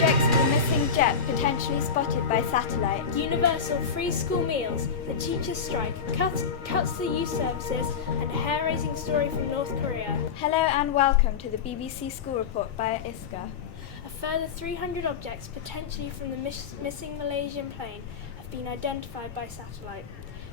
objects of a missing jet potentially spotted by satellite. Universal free school meals, the teachers' strike, cuts to youth services, and a hair-raising story from North Korea. Hello and welcome to the BBC School Report by Isca. A further 300 objects, potentially from the missing Malaysian plane, have been identified by satellite.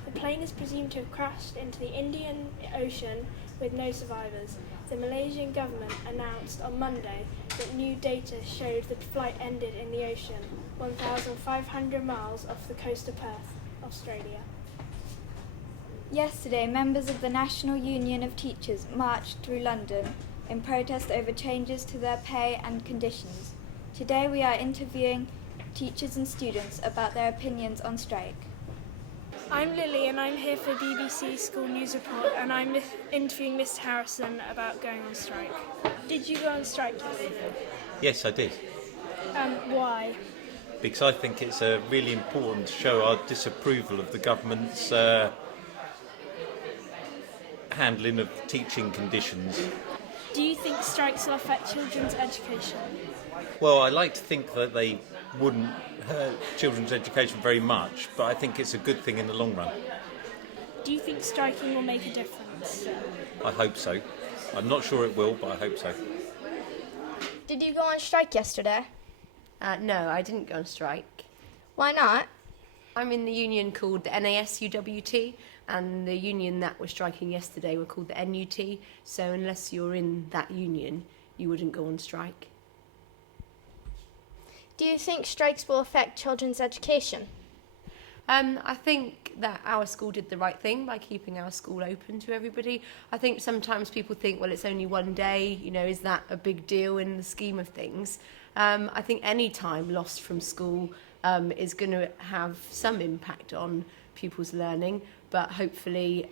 The plane is presumed to have crashed into the Indian Ocean with no survivors. The Malaysian government announced on Monday that new data showed the flight ended in the ocean, 1,500 miles off the coast of Perth, Australia. Yesterday, members of the National Union of Teachers marched through London in protest over changes to their pay and conditions. Today we are interviewing teachers and students about their opinions on strike. I'm Lily and I'm here for BBC School News Report, and I'm interviewing Mr Harrison about going on strike. Did you go on strike today? Yes, I did. Why? Because I think it's really important to show our disapproval of the government's handling of teaching conditions. Do you think strikes will affect children's education? Well, I like to think that they wouldn't hurt children's education very much, but I think it's a good thing in the long run. Do you think striking will make a difference? I hope so. I'm not sure it will, but I hope so. Did you go on strike yesterday? No, I didn't go on strike. Why not? I'm in the union called the NASUWT, and the union that was striking yesterday were called the NUT, so unless you're in that union, you wouldn't go on strike. Do you think strikes will affect children's education? I think that our school did the right thing by keeping our school open to everybody. I think sometimes people think, well, it's only one day, is that a big deal in the scheme of things? I think any time lost from school is going to have some impact on pupils' learning, but hopefully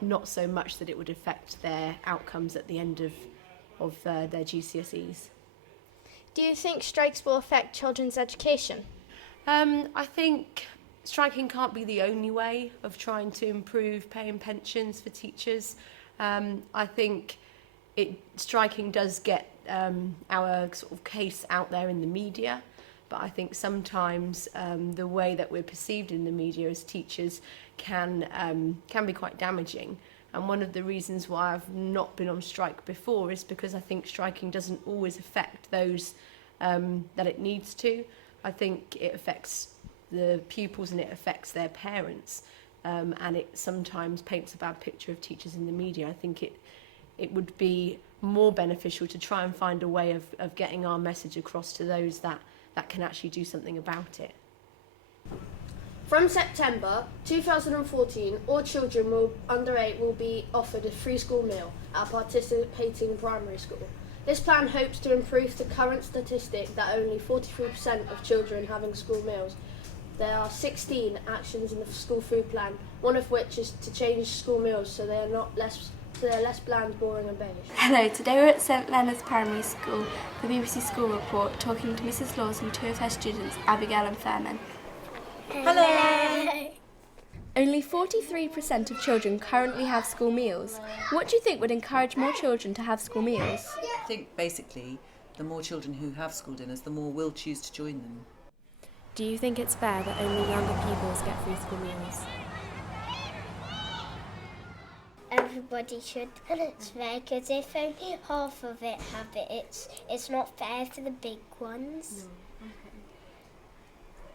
not so much that it would affect their outcomes at the end of their GCSEs. Do you think strikes will affect children's education? I think striking can't be the only way of trying to improve pay and pensions for teachers. I think striking does get our sort of case out there in the media, but I think sometimes the way that we're perceived in the media as teachers can be quite damaging. And one of the reasons why I've not been on strike before is because I think striking doesn't always affect those that it needs to. I think it affects the pupils and it affects their parents, and it sometimes paints a bad picture of teachers in the media. I think it would be more beneficial to try and find a way of getting our message across to those that can actually do something about it. From September 2014, all children under 8 will be offered a free school meal at a participating primary school. This plan hopes to improve the current statistic that only 43% of children having school meals. There are 16 actions in the school food plan, one of which is to change school meals so they're less bland, boring and beige. Hello, today we're at St Leonard's Primary School for BBC School Report, talking to Mrs Laws and two of her students, Abigail and Fairman. Hello! Only 43% of children currently have school meals. What do you think would encourage more children to have school meals? I think basically the more children who have school dinners, the more will choose to join them. Do you think it's fair that only younger pupils get free school meals? Everybody should, and it's fair because if only half of it have it, it's not fair for the big ones.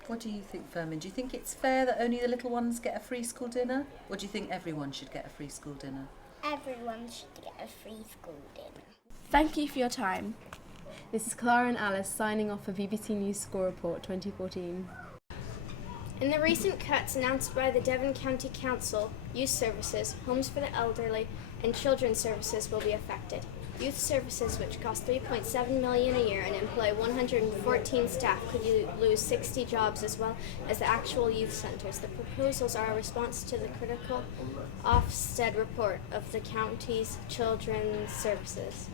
What do you think, Firmin? Do you think it's fair that only the little ones get a free school dinner? Or do you think everyone should get a free school dinner? Everyone should get a free school dinner. Thank you for your time. This is Clara and Alice signing off for BBC News School Report 2014. In the recent cuts announced by the Devon County Council, youth services, homes for the elderly, and children's services will be affected. Youth services, which cost $3.7 million a year and employ 114 staff, could lose 60 jobs, as well as the actual youth centres. The proposals are a response to the critical Ofsted report of the county's children's services.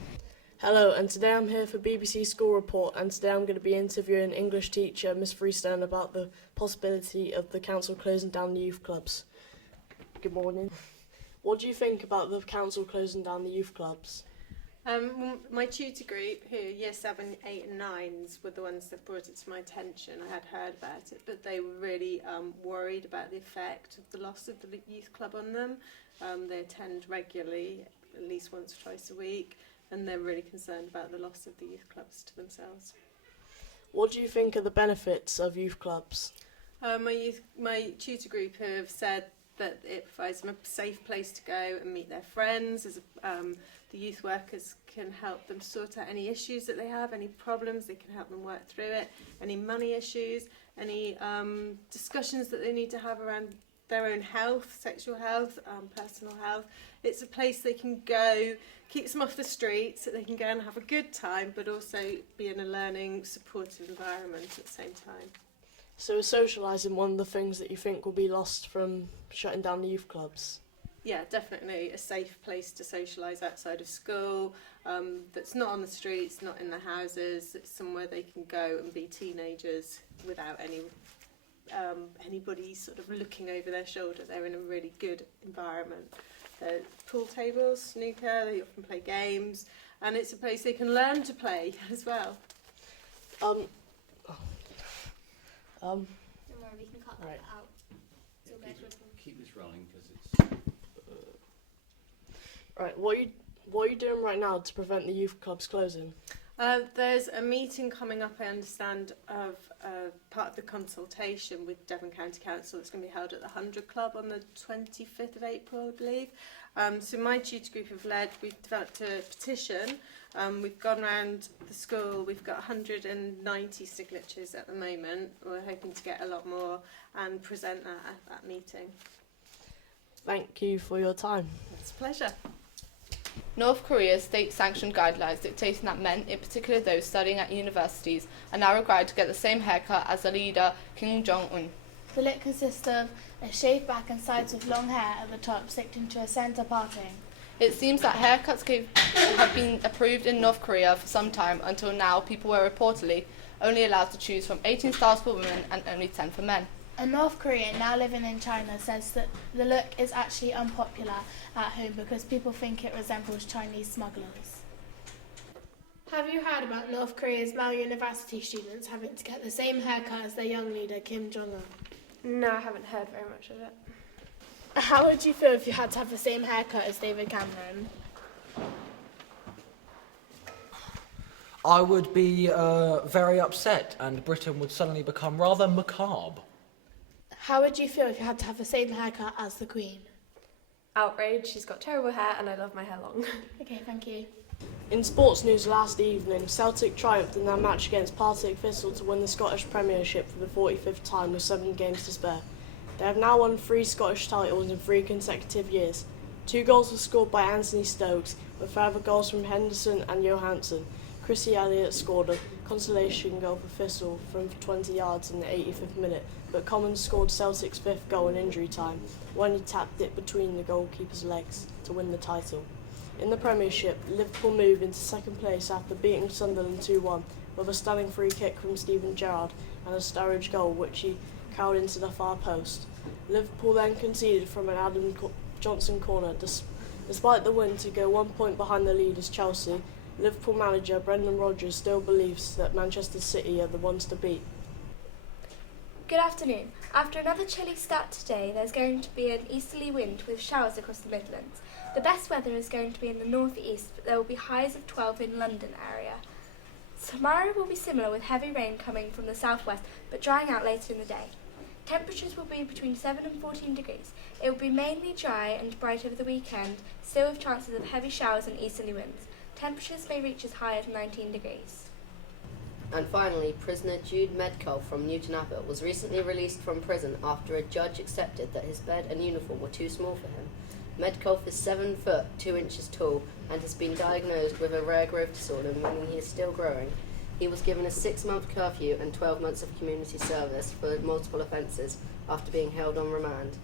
Hello, and today I'm here for BBC School Report, and today I'm going to be interviewing English teacher Miss Freestone about the possibility of the council closing down the youth clubs. Good morning. What do you think about the council closing down the youth clubs? My tutor group, who year 7, 8 and 9s, were the ones that brought it to my attention. I had heard about it, but they were really worried about the effect of the loss of the youth club on them. They attend regularly, at least once or twice a week, and they're really concerned about the loss of the youth clubs to themselves. What do you think are the benefits of youth clubs? My tutor group have said that it provides them a safe place to go and meet their friends. The youth workers can help them sort out any issues that they have, any problems, they can help them work through it, any money issues, any discussions that they need to have around their own health, sexual health, personal health. It's a place they can go, keeps them off the streets, so they can go and have a good time, but also be in a learning, supportive environment at the same time. So is socialising one of the things that you think will be lost from shutting down the youth clubs? Yeah, definitely a safe place to socialise outside of school, that's not on the streets, not in the houses. It's somewhere they can go and be teenagers without anybody sort of looking over their shoulder. They're in a really good environment. There's pool tables, snooker, they often play games, and it's a place they can learn to play as well. Don't worry, we can cut right. that out. So Keep this rolling because it's... Right, what are you doing right now to prevent the youth clubs closing? There's a meeting coming up, I understand, of part of the consultation with Devon County Council. It's going to be held at the 100 Club on the 25th of April, I believe. So my tutor group we've developed a petition. We've gone around the school, we've got 190 signatures at the moment. We're hoping to get a lot more and present that at that meeting. Thank you for your time. It's a pleasure. North Korea's state-sanctioned guidelines dictating that men, in particular those studying at universities, are now required to get the same haircut as the leader, Kim Jong-un. The look consists of a shaved back and sides with long hair at the top sticked into a centre parting. It seems that haircuts have been approved in North Korea for some time. Until now, people were reportedly only allowed to choose from 18 styles for women and only 10 for men. A North Korean now living in China says that the look is actually unpopular at home because people think it resembles Chinese smugglers. Have you heard about North Korea's male university students having to get the same haircut as their young leader, Kim Jong-un? No, I haven't heard very much of it. How would you feel if you had to have the same haircut as David Cameron? I would be very upset, and Britain would suddenly become rather macabre. How would you feel if you had to have the same haircut as the Queen? Outrage, she's got terrible hair and I love my hair long. Okay, thank you. In sports news last evening, Celtic triumphed in their match against Partick Thistle to win the Scottish Premiership for the 45th time with 7 games to spare. They have now won 3 Scottish titles in 3 consecutive years. 2 goals were scored by Anthony Stokes, with further goals from Henderson and Johansson. Chrissy Elliott scored a consolation goal for Thistle from 20 yards in the 85th minute, but Commons scored Celtic's 5th goal in injury time, when he tapped it between the goalkeeper's legs to win the title. In the Premiership, Liverpool moved into second place after beating Sunderland 2-1, with a stunning free kick from Steven Gerrard and a Sturridge goal which he curled into the far post. Liverpool then conceded from an Adam Johnson corner. Despite the win to go 1 point behind the leaders Chelsea, Liverpool manager Brendan Rodgers still believes that Manchester City are the ones to beat. Good afternoon. After another chilly start today, there's going to be an easterly wind with showers across the Midlands. The best weather is going to be in the northeast, but there will be highs of 12 in London area. Tomorrow will be similar with heavy rain coming from the southwest, but drying out later in the day. Temperatures will be between 7 and 14 degrees. It will be mainly dry and bright over the weekend, still with chances of heavy showers and easterly winds. Temperatures may reach as high as 19 degrees. And finally, prisoner Jude Medcalf from Newton Abbot was recently released from prison after a judge accepted that his bed and uniform were too small for him. Medcalf is 7 foot 2 inches tall and has been diagnosed with a rare growth disorder, meaning he is still growing. He was given a 6-month curfew and 12 months of community service for multiple offences after being held on remand.